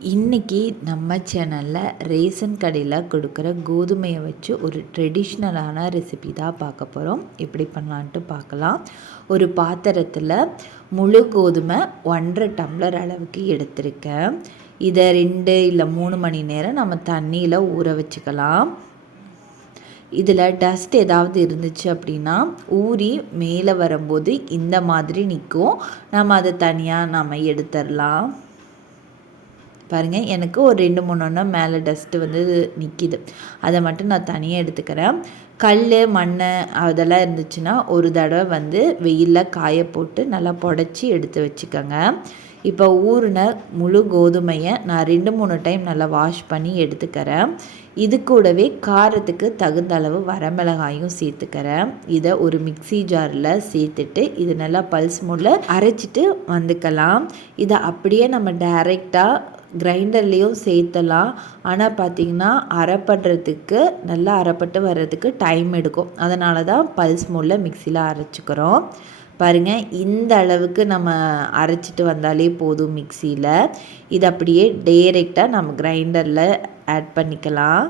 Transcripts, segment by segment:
இன்றைக்கி நம்ம சேனலில் ரேஷன் கடையில் கொடுக்குற கோதுமையை வச்சு ஒரு ட்ரெடிஷ்னலான ரெசிபி தான் பார்க்க போகிறோம். எப்படி பண்ணலான்ட்டு பார்க்கலாம். ஒரு பாத்திரத்தில் முழு கோதுமை 1.5 டம்ளர் அளவுக்கு எடுத்திருக்கேன். இதை 2 இல்லை 3 மணி நேரம் நம்ம தண்ணியில் ஊற வச்சுக்கலாம். இதில் டஸ்ட் ஏதாவது இருந்துச்சு அப்படின்னா ஊறி மேலே வரும்போது இந்த மாதிரி நிற்கும். நம்ம அதை தனியாக எடுத்துடலாம். பாருங்கள், எனக்கு ஒரு 2-3 மேலே டஸ்ட்டு நிற்கிது. அதை மட்டும் நான் தனியாக எடுத்துக்கிறேன். கல் மண் அதெல்லாம் இருந்துச்சுன்னா ஒரு தடவை வெயிலில் காய போட்டு நல்லா புடச்சி எடுத்து வச்சுக்கோங்க. இப்போ ஊறின முழு கோதுமையை நான் 2-3 டைம் நல்லா வாஷ் பண்ணி எடுத்துக்கிறேன். இது கூடவே காரத்துக்கு தகுந்த அளவு வரமிளகாயும் சேர்த்துக்கிறேன். இதை ஒரு மிக்சி ஜாரில் சேர்த்துட்டு இது நல்லா பல்ஸ் மோடில் அரைச்சிட்டு வந்துக்கலாம். இதை அப்படியே நம்ம டைரெக்டாக கிரைண்டர்லேயும் சேர்த்தலாம். ஆனால் பார்த்திங்கன்னா அரைப்படுறதுக்கு நல்லா அரைப்பட்டு வர்றதுக்கு டைம் எடுக்கும். அதனால தான் பல்ஸ் மோடில் மிக்சியில் அரைச்சிக்கிறோம். பாருங்கள், இந்த அளவுக்கு நம்ம அரைச்சிட்டு வந்தாலே போதும் மிக்சியில். இது அப்படியே டைரெக்டாக நம்ம கிரைண்டரில் ஆட் பண்ணிக்கலாம்.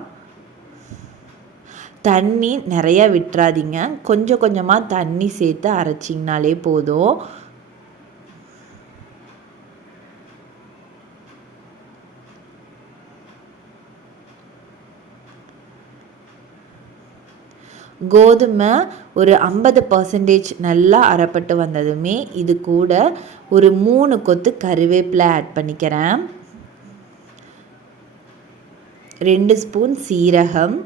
தண்ணி நிறையா விட்டுறாதீங்க. கொஞ்சம் கொஞ்சமாக தண்ணி சேர்த்து அரைச்சிங்கனாலே போதும். கோதுமை ஒரு 50% நல்லா அரைப்பட்டு வந்ததுமே இது கூட ஒரு 3 கொத்து கருவேப்பிலை ஆட் பண்ணிக்கிறேன். 2 ஸ்பூன் சீரகம்,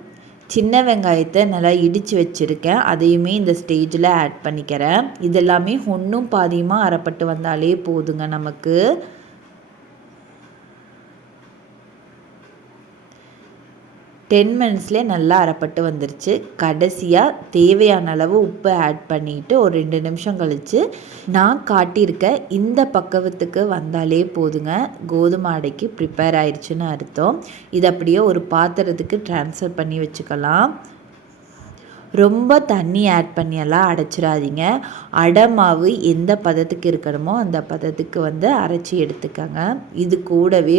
சின்ன வெங்காயத்தை நல்லா இடித்து வச்சுருக்கேன். அதையுமே இந்த ஸ்டேஜில் ஆட் பண்ணிக்கிறேன். இதெல்லாமே ஒன்றும் பாதியமாக அரைப்பட்டு வந்தாலே போதுங்க நமக்கு. 10 மினிட்ஸ்லேயே நல்லா அரைப்பட்டு வந்துருச்சு. கடைசியாக தேவையான அளவு உப்பு ஆட் பண்ணிவிட்டு ஒரு 2 நிமிஷம் கழித்து நான் காட்டியிருக்க இந்த பக்குவத்துக்கு வந்தாலே போதுங்க. கோதுமை அடைக்கு ப்ரிப்பேர் ஆயிடுச்சுன்னு அர்த்தம். இது அப்படியே ஒரு பாத்திரத்துக்கு ட்ரான்ஸ்ஃபர் பண்ணி வச்சுக்கலாம். ரொம்ப தண்ணி ஆட் பண்ணியெல்லாம் அடைச்சிடாதீங்க. அடை மாவு எந்த பதத்துக்கு இருக்கணுமோ அந்த பதத்துக்கு அரைச்சி எடுத்துக்கோங்க. இது கூடவே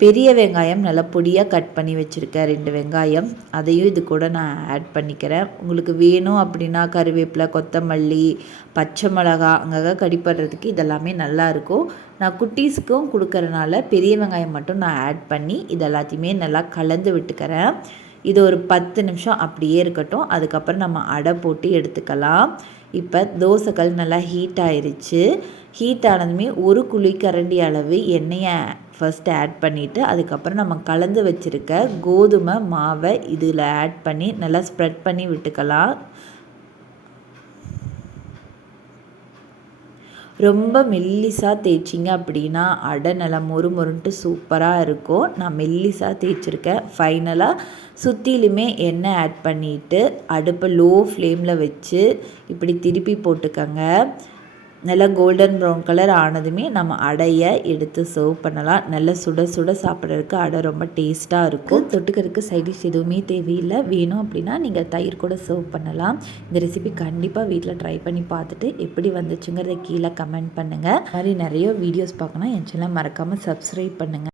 பெரிய வெங்காயம் நல்லா பொடியாக கட் பண்ணி வச்சுருக்கேன். 2 வெங்காயம், அதையும் இது கூட நான் ஆட் பண்ணிக்கிறேன். உங்களுக்கு வேணும் அப்படின்னா கருவேப்பிலை, கொத்தமல்லி, பச்சை மிளகா அங்கங்கே கடிப்படுறதுக்கு இதெல்லாமே நல்லாயிருக்கும். நான் குட்டீஸுக்கும் கொடுக்கறனால பெரிய வெங்காயம் மட்டும் நான் ஆட் பண்ணி இது எல்லாத்தையுமே நல்லா கலந்து விட்டுக்கிறேன். இது ஒரு 10 நிமிஷம் அப்படியே இருக்கட்டும். அதுக்கப்புறம் நம்ம அடை போட்டு எடுத்துக்கலாம். இப்போ தோசைக்கல் நல்லா ஹீட் ஆயிடுச்சு. ஹீட் ஆனதுமே ஒரு குழிக்கரண்டி அளவு எண்ணெயை ஃபஸ்ட்டு ஆட் பண்ணிவிட்டு அதுக்கப்புறம் நம்ம கலந்து வச்சுருக்க கோதுமை மாவை இதில் ஆட் பண்ணி நல்லா ஸ்ப்ரெட் பண்ணி விட்டுக்கலாம். ரொம்ப மெல்லிசாக தேய்ச்சிங்க அப்படின்னா அடை நல்லா மொறுன்ட்டு சூப்பராக இருக்கும். நான் மெல்லிசாக தேய்ச்சிருக்கேன். ஃபைனலாக சுற்றிலுமே எண்ணெய் ஆட் பண்ணிவிட்டு அடுப்பை லோ ஃப்ளேமில் வச்சு இப்படி திருப்பி போட்டுக்கோங்க. நல்லா கோல்டன் ப்ரௌன் கலர் ஆனதுமே நம்ம அடையை எடுத்து சர்வ் பண்ணலாம். நல்லா சுட சுட சாப்பிட்றதுக்கு அடை ரொம்ப டேஸ்ட்டாக இருக்கும். தொட்டுக்கிறதுக்கு சைடிஷ் எதுவுமே தேவையில்லை. வேணும் அப்படின்னா நீங்கள் தயிர் கூட சர்வ் பண்ணலாம். இந்த ரெசிபி கண்டிப்பாக வீட்டில் ட்ரை பண்ணி பார்த்துட்டு எப்படி வந்துச்சுங்கிறத கீழே கமெண்ட் பண்ணுங்கள். மாதிரி நிறைய வீடியோஸ் பார்க்கணும் என் சேனலை மறக்காமல் சப்ஸ்கிரைப் பண்ணுங்கள்.